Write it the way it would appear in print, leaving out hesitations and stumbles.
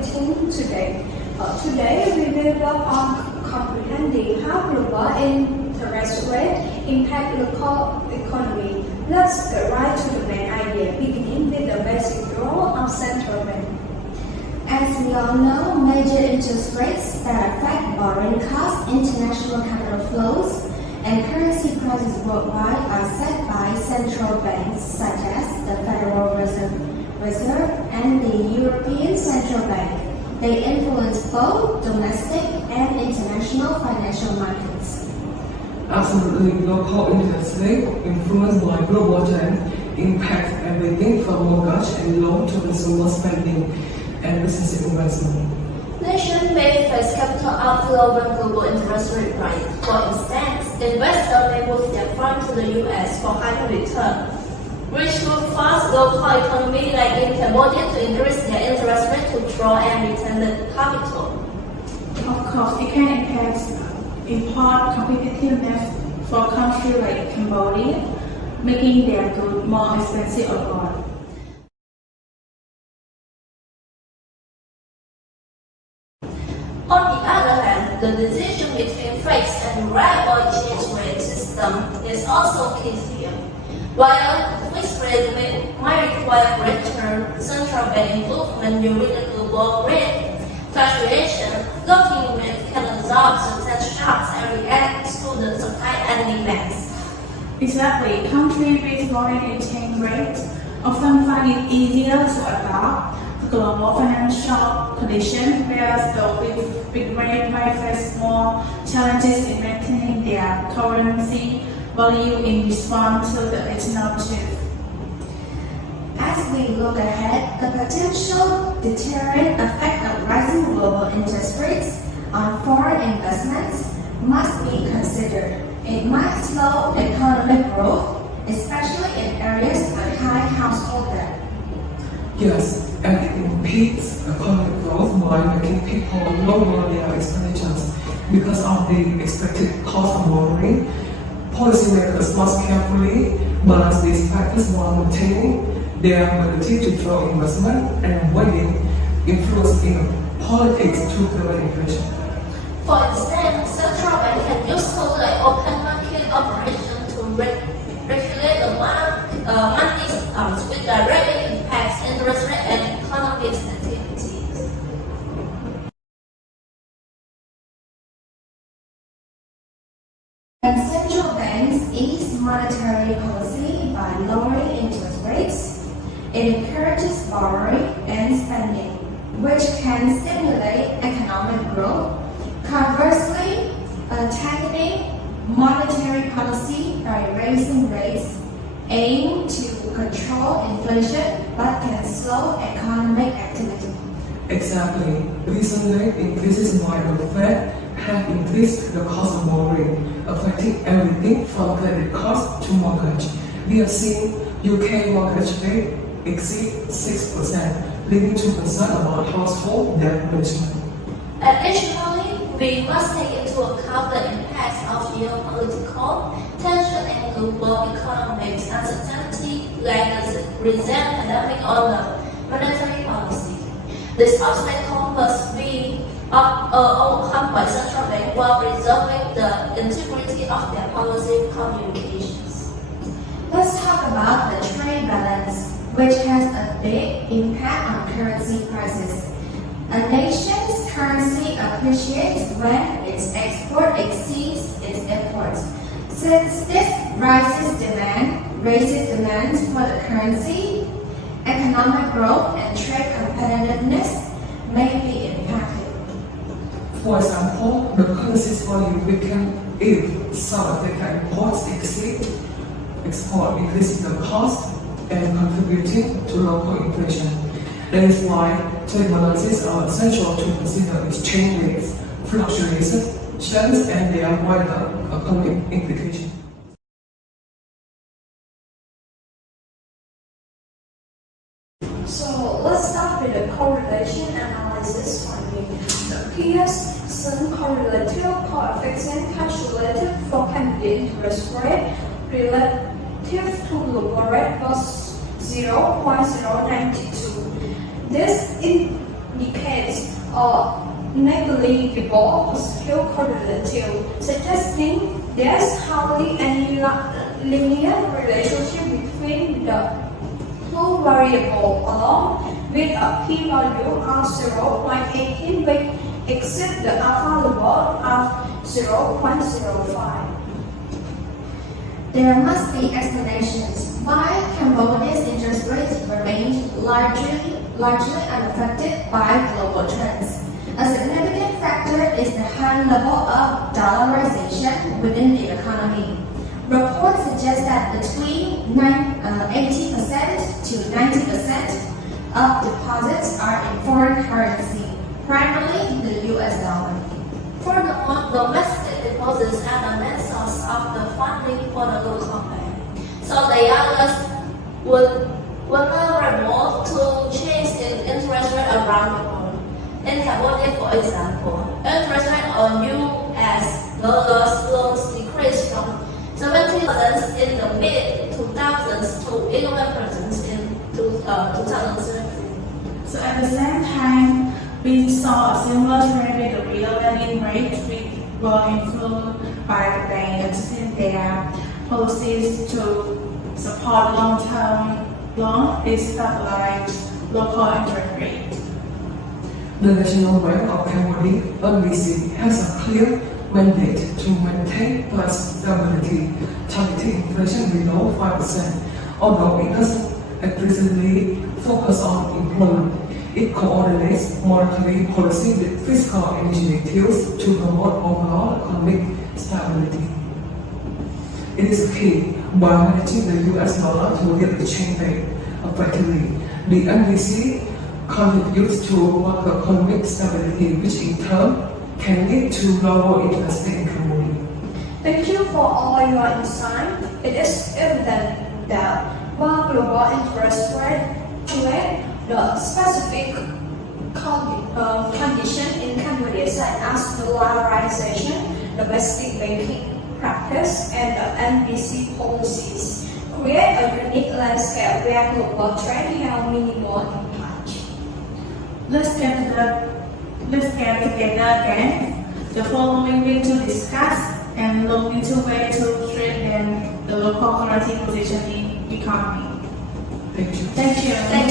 everything today. Today we will work on comprehending how global interest rate impact local economy. Let's get right to the main idea, beginning with the basic role of central bank. As we all know, major interest rates that affect borrowing costs, international capital flows, and currency prices worldwide are set by central banks such as the Federal Reserve and the European Central Bank. They influence both domestic and international financial markets. Absolutely, local interest rate influenced by global trend impact everything from mortgage and loan to consumer spending and business investment. Nations may face capital outflow when global interest rate rise. For instance, investors may move their funds to the US for higher return, which will force local economies like in Cambodia to increase their interest rate to draw and return the capital. Of course, it can impact import competitiveness for countries like Cambodia, making their goods more expensive abroad. On the other hand, the decision between fixed and variable exchange rate system is also key here. While fixed rate might require greater central bank involvement during the global rate fluctuation, floating rate can absorb certain shocks and react to the supply and demands. Exactly, countries with foreign exchange rates often find it easier to adopt global financial conditions, whereas those with big rate might face more challenges in maintaining their currency value in response to the external shift. As we look ahead, the potential deterrent effect of rising global interest rates on foreign investments must be considered. It might slow economic growth, especially in areas with high household debt. Yes, and it impedes economic growth by making people lower their expenditures because of the expected cost of borrowing. Policymakers must carefully balance these factors while maintaining their ability to draw investment and avoiding influence in politics to prevent inflation. For instance, central bank can use tools like open market operation to regulate the money systems, which directly impacts interest rate and economic activities. When central banks ease monetary policy by lowering interest rates, it encourages borrowing and spending, which can stimulate economic growth. Conversely, tightening monetary policy by raising rates aim to control inflation but can slow economic activity. Exactly. Recently, increases by the Fed have increased the cost of borrowing, affecting everything from credit costs to mortgage. We have seen UK mortgage rate exceed 6%, leading to concern about household debt management. Additionally, we must take into account the impacts of geopolitical tension and global economic uncertainty like the recent pandemic on the monetary policy. This obstacle must be overcome by central banks while preserving the integrity of their policy communications. Let's talk about the trade balance, which has a big impact on currency prices. A nation's currency appreciates when its export exceeds its imports. Since this raises demand for the currency, economic growth and trade competitiveness may be impacted. For example, the currency's value weaken if South Africa imports exceed export, increasing the cost and contributing to local inflation. That is why trade balances are essential to consider exchange rates, fluctuations, and their wider economic implications. So let's start with the correlation analysis finding. The Pearson correlative coefficient calculated for Canadian interest rate relative to global rate was 0.092. This decades or negligible skill qualitative, suggesting there's hardly any linear relationship between the two variables, along with a p-value of 0.18 which exceeds the alpha level of 0.05. There must be explanations why Cambodia's interest rates remained largely unaffected by global trends. A significant factor is the high level of dollarization within the economy. Reports suggest that between 80% to 90% of deposits are in foreign currency, primarily the US dollar. Furthermore, domestic deposits are the main source of the funding for the local bank, so they are less vulnerable to changes in interest rate around the world. In Cambodia, for example, interest rate on US dollars loans decreased from 70% in the mid-2000s to 11% in 2017. So at the same time, we saw a similar trend with the real lending rate, which were influenced by the bank adjusting their policies to support long-term loan and stabilize local interest rate. The National Bank of Cambodia (NBC) has a clear mandate to maintain price stability, targeting inflation below 5%. Although it doesn't explicitly focus on employment, it coordinates monetary policy with fiscal initiatives to promote overall economic stability. It is key by managing the US dollar to real exchange rate effectively. The NBC contributes to macroeconomic stability, which in turn can lead to lower interest rate in Cambodia. Thank you for all your insight. It is evident that while global interest rate create the specific condition in Cambodia such as dollarization, domestic banking practice, and the NBC policies create a unique landscape where global trade have minimal impact. Let's get together again the following week to discuss and look into ways to strengthen the local currency position in the economy. Thank you. Thank you. Thank